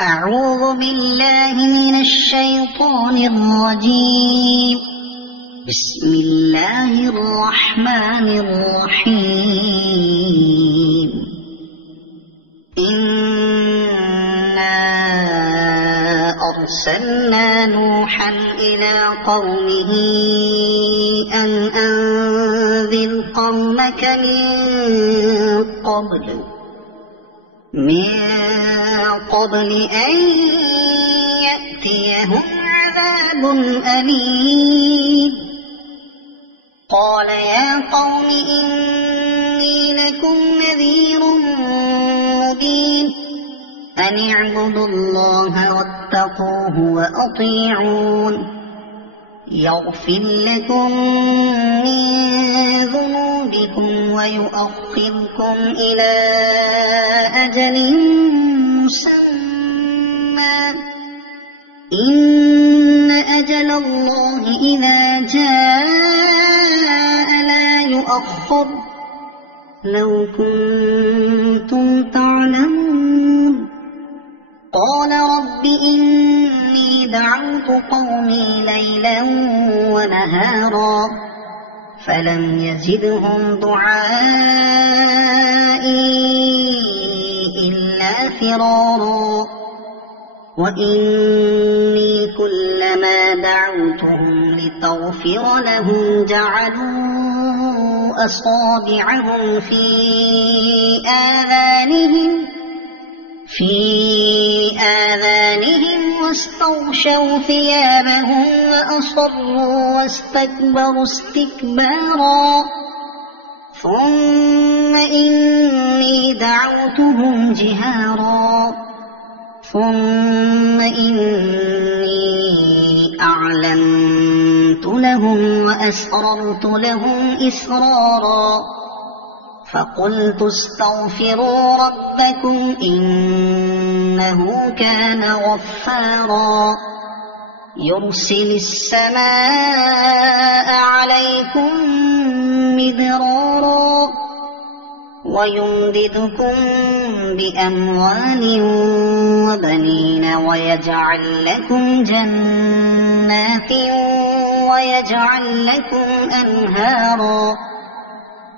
أعوذ بالله من الشيطان الرجيم. بسم الله الرحمن الرحيم. إنا أرسلنا نوحا إلى قومه أن أنذر قومك من قبل أن يأتيهم عذاب أليم. قال يا قوم إني لكم نذير مبين أن اعبدوا الله واتقوه وأطيعون يغفر لكم من ذنوبكم ويؤخركم إلى أجل مسمى إن أجل الله إذا جاء لا يؤخر لو كنتم تعلمون. قال رب إني دعوت قومي ليلا ونهارا فلم يزدهم دعائي إلا فرارا وإني كلما دعوتهم لتغفر لهم جعلوا أصابعهم في آذانهم واستغشوا ثيابهم وأصروا واستكبروا استكبارا ثم إني دعوتهم جهارا ثم إني أعلنت لهم وأسررت لهم إسرارا فقلت استغفروا ربكم إنه كان غفارا يرسل السماء عليكم مدرارا ويمددكم بأموال وبنين ويجعل لكم جنات ويجعل لكم أنهارا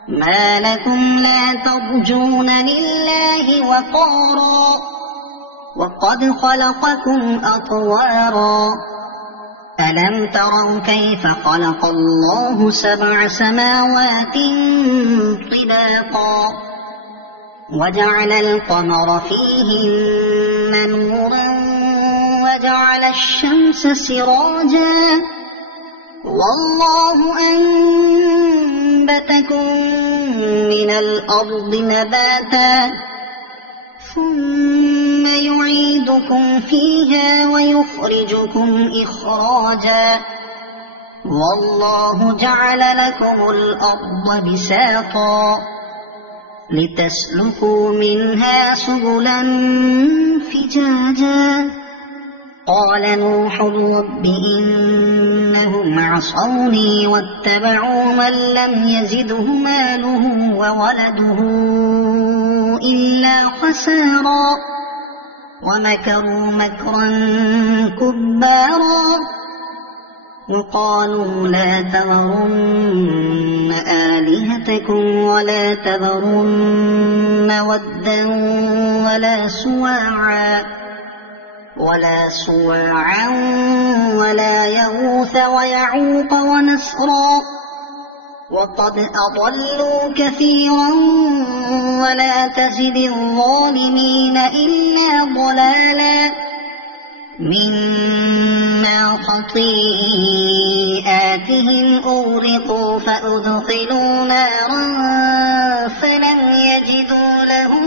ما لكم لا ترجون لله وقارا وقد خلقكم أطوارا ألم تروا كيف خلق الله 7 سماوات طباقا وجعل القمر فيهن نورا وجعل الشمس سراجا والله أنبتكم من الأرض نباتا ثم يعيدكم فيها ويخرجكم إخراجا والله جعل لكم الأرض بساطا لتسلكوا منها سبلا فجاجا قال نوح رب إنهم عصوني واتبعوا من لم يزده ماله وولده إلا خسارا ومكروا مكرا كبارا وقالوا لا تذرن آلهتكم ولا تذرن ودا ولا سواعا ولا يغوث ويعوق ونسرا وقد أضلوا كثيرا ولا تزد الظالمين إلا ضلالا مما خطيئاتهم أغرقوا فأدخلوا نارا فلم يجدوا لهم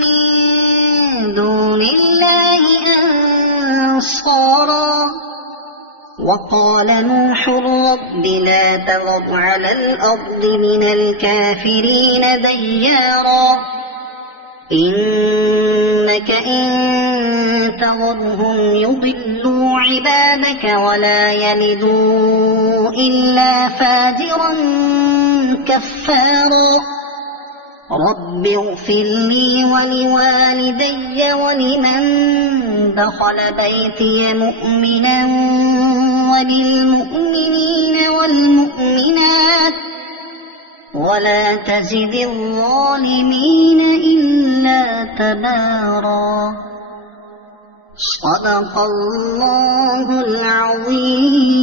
من دون الله أنصارا وقال نوح رب لا تذر على الأرض من الكافرين ديارا إنك إن تذرهم يضلوا عبادك ولا يلدوا إلا فاجرا كفارا رب اغفر لي ولوالدي ولمن دخل بيتي مؤمنا وللمؤمنين والمؤمنات ولا تزد الظالمين إلا تبارا. صدق الله العظيم.